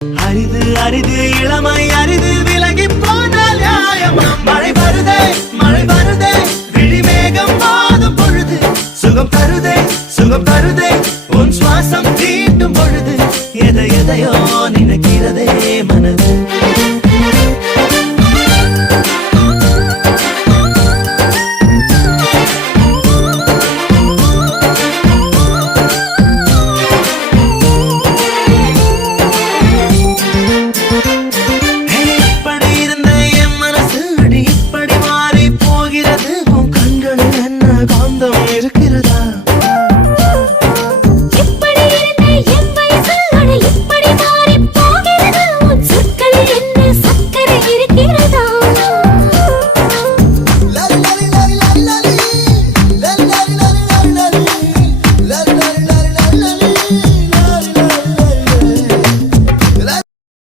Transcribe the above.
அரிது அரிது இளமை அரிது விலகி போனால் நியாயமா? மழை வருதே விழிமேகம் வாதும் பொழுது சுகம் தருதே உன் சுவாசம் தீட்டும் பொழுது எதையோ